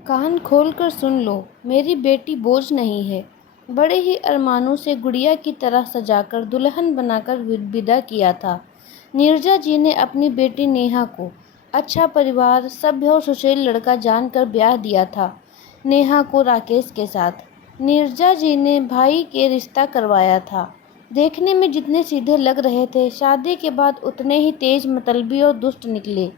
कान खोलकर सुन लो, मेरी बेटी बोझ नहीं है। बड़े ही अरमानों से गुड़िया की तरह सजाकर दुल्हन बनाकर विदा किया था। नीरजा जी ने अपनी बेटी नेहा को अच्छा परिवार, सभ्य और सुशील लड़का जानकर ब्याह दिया था। नेहा को राकेश के साथ नीरजा जी ने भाई के रिश्ता करवाया था। देखने में जितने सीधे लग रहे थे, शादी के बाद उतने ही तेज, मतलबी और दुष्ट निकले।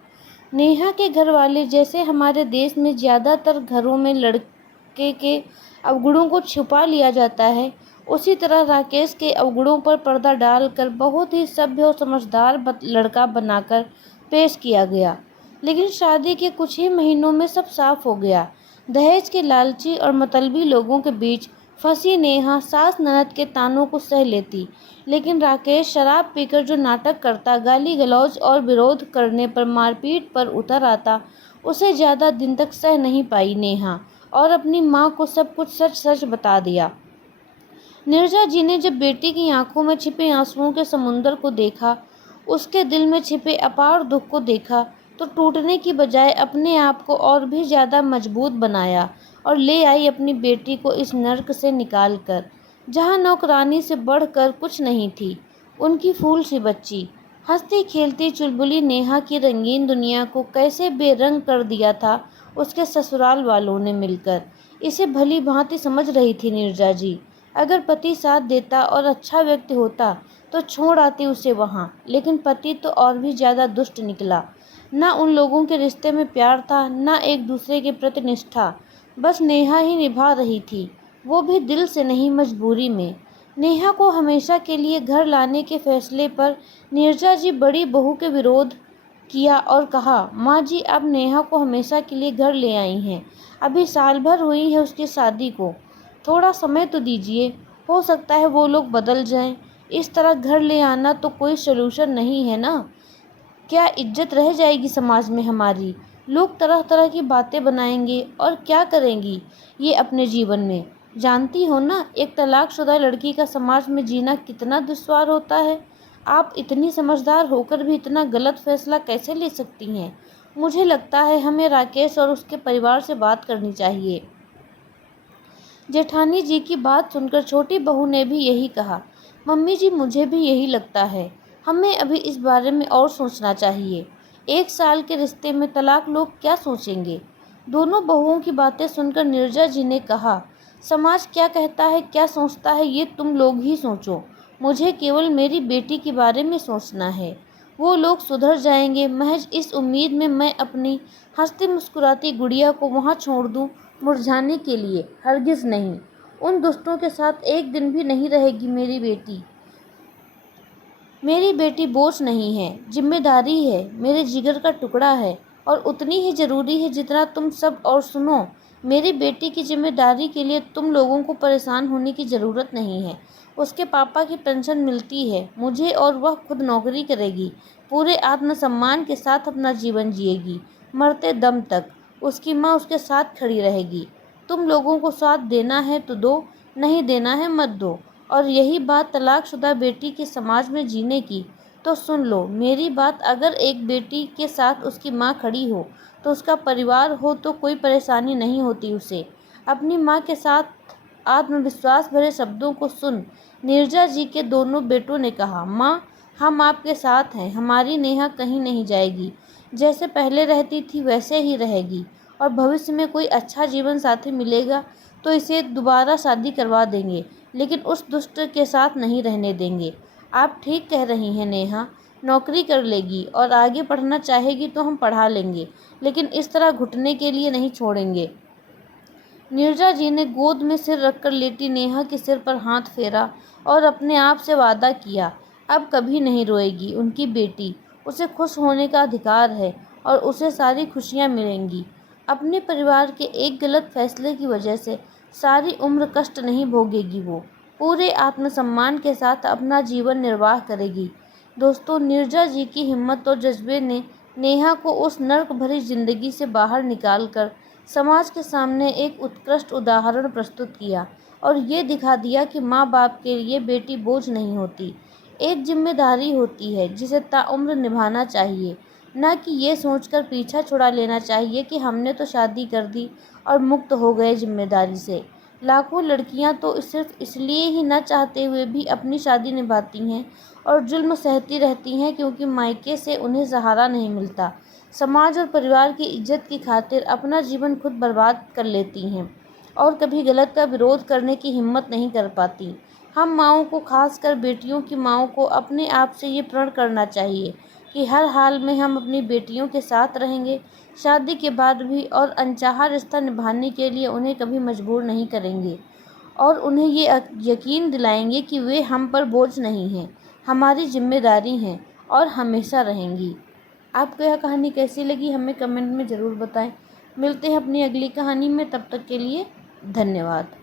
नेहा के घर वाले, जैसे हमारे देश में ज़्यादातर घरों में लड़के के अवगुणों को छुपा लिया जाता है, उसी तरह राकेश के अवगुणों पर पर्दा डालकर बहुत ही सभ्य और समझदार लड़का बनाकर पेश किया गया। लेकिन शादी के कुछ ही महीनों में सब साफ हो गया। दहेज के लालची और मतलबी लोगों के बीच फंसी नेहा सास ननद के तानों को सह लेती, लेकिन राकेश शराब पीकर जो नाटक करता, गाली गलौज और विरोध करने पर मारपीट पर उतर आता, उसे ज़्यादा दिन तक सह नहीं पाई नेहा और अपनी माँ को सब कुछ सच सच बता दिया। नीरजा जी ने जब बेटी की आंखों में छिपे आंसुओं के समुंदर को देखा, उसके दिल में छिपे अपार दुख को देखा, तो टूटने की बजाय अपने आप को और भी ज़्यादा मजबूत बनाया और ले आई अपनी बेटी को इस नर्क से निकाल कर, जहाँ नौकरानी से बढ़कर कुछ नहीं थी। उनकी फूल सी बच्ची, हंसती खेलती चुलबुली नेहा की रंगीन दुनिया को कैसे बेरंग कर दिया था उसके ससुराल वालों ने मिलकर। इसे भली भांति समझ रही थी नीरजा जी। अगर पति साथ देता और अच्छा व्यक्ति होता तो छोड़ आती उसे वहाँ, लेकिन पति तो और भी ज़्यादा दुष्ट निकला। ना उन लोगों के रिश्ते में प्यार था, ना एक दूसरे के प्रति निष्ठा। बस नेहा ही निभा रही थी, वो भी दिल से नहीं, मजबूरी में। नेहा को हमेशा के लिए घर लाने के फैसले पर नीरजा जी बड़ी बहू के विरोध किया और कहा, माँ जी अब नेहा को हमेशा के लिए घर ले आई हैं। अभी साल भर हुई है उसकी शादी को, थोड़ा समय तो दीजिए, हो सकता है वो लोग बदल जाएं। इस तरह घर ले आना तो कोई सलूशन नहीं है ना। क्या इज्जत रह जाएगी समाज में हमारी? लोग तरह तरह की बातें बनाएंगे और क्या करेंगी ये अपने जीवन में। जानती हो ना, एक तलाकशुदा लड़की का समाज में जीना कितना दुश्वार होता है। आप इतनी समझदार होकर भी इतना गलत फैसला कैसे ले सकती हैं? मुझे लगता है हमें राकेश और उसके परिवार से बात करनी चाहिए। जेठानी जी की बात सुनकर छोटी बहू ने भी यही कहा। मम्मी जी, मुझे भी यही लगता है, हमें अभी इस बारे में और सोचना चाहिए। 1 साल के रिश्ते में तलाक लोग क्या सोचेंगे? दोनों बहुओं की बातें सुनकर नीरजा जी ने कहा, समाज क्या कहता है, क्या सोचता है, ये तुम लोग ही सोचो। मुझे केवल मेरी बेटी के बारे में सोचना है। वो लोग सुधर जाएंगे, महज इस उम्मीद में मैं अपनी हंसती मुस्कुराती गुड़िया को वहाँ छोड़ दूँ मुरझाने के लिए? हरगिज़ नहीं। उन दुष्टों के साथ एक दिन भी नहीं रहेगी मेरी बेटी। मेरी बेटी बोझ नहीं है, जिम्मेदारी है, मेरे जिगर का टुकड़ा है और उतनी ही ज़रूरी है जितना तुम सब। और सुनो, मेरी बेटी की जिम्मेदारी के लिए तुम लोगों को परेशान होने की ज़रूरत नहीं है। उसके पापा की पेंशन मिलती है मुझे और वह खुद नौकरी करेगी, पूरे आत्मसम्मान के साथ अपना जीवन जिएगी, मरते दम तक। उसकी माँ उसके साथ खड़ी रहेगी। तुम लोगों को साथ देना है तो दो, नहीं देना है मत दो। और यही बात तलाकशुदा बेटी के समाज में जीने की, तो सुन लो मेरी बात। अगर एक बेटी के साथ उसकी माँ खड़ी हो तो उसका परिवार हो तो कोई परेशानी नहीं होती उसे। अपनी माँ के साथ आत्मविश्वास भरे शब्दों को सुन नीरजा जी के दोनों बेटों ने कहा, माँ हम आपके साथ हैं, हमारी नेहा कहीं नहीं जाएगी, जैसे पहले रहती थी वैसे ही रहेगी। और भविष्य में कोई अच्छा जीवन साथी मिलेगा तो इसे दोबारा शादी करवा देंगे, लेकिन उस दुष्ट के साथ नहीं रहने देंगे। आप ठीक कह रही हैं नेहा, नौकरी कर लेगी और आगे पढ़ना चाहेगी तो हम पढ़ा लेंगे, लेकिन इस तरह घुटने के लिए नहीं छोड़ेंगे। नीरजा जी ने गोद में सिर रखकर लेटी नेहा के सिर पर हाथ फेरा और अपने आप से वादा किया, अब कभी नहीं रोएगी उनकी बेटी। उसे खुश होने का अधिकार है और उसे सारी खुशियाँ मिलेंगी। अपने परिवार के एक गलत फैसले की वजह से सारी उम्र कष्ट नहीं भोगेगी वो, पूरे आत्मसम्मान के साथ अपना जीवन निर्वाह करेगी। दोस्तों, नीरजा जी की हिम्मत और जज्बे ने नेहा को उस नर्क भरी जिंदगी से बाहर निकालकर समाज के सामने एक उत्कृष्ट उदाहरण प्रस्तुत किया और ये दिखा दिया कि माँ बाप के लिए बेटी बोझ नहीं होती, एक जिम्मेदारी होती है जिसे ताउम्र निभाना चाहिए। ना कि ये सोचकर पीछा छुड़ा लेना चाहिए कि हमने तो शादी कर दी और मुक्त हो गए जिम्मेदारी से। लाखों लड़कियां तो सिर्फ इसलिए ही न चाहते हुए भी अपनी शादी निभाती हैं और जुल्म सहती रहती हैं क्योंकि मायके से उन्हें सहारा नहीं मिलता। समाज और परिवार की इज्जत की खातिर अपना जीवन खुद बर्बाद कर लेती हैं और कभी गलत का विरोध करने की हिम्मत नहीं कर पाती। हम माँओं को, खासकर बेटियों की माँओं को, अपने आप से ये प्रण करना चाहिए कि हर हाल में हम अपनी बेटियों के साथ रहेंगे, शादी के बाद भी, और अनचाहा रिश्ता निभाने के लिए उन्हें कभी मजबूर नहीं करेंगे और उन्हें ये यकीन दिलाएंगे कि वे हम पर बोझ नहीं हैं, हमारी जिम्मेदारी हैं और हमेशा रहेंगी। आपको यह कहानी कैसी लगी हमें कमेंट में ज़रूर बताएं। मिलते हैं अपनी अगली कहानी में, तब तक के लिए धन्यवाद।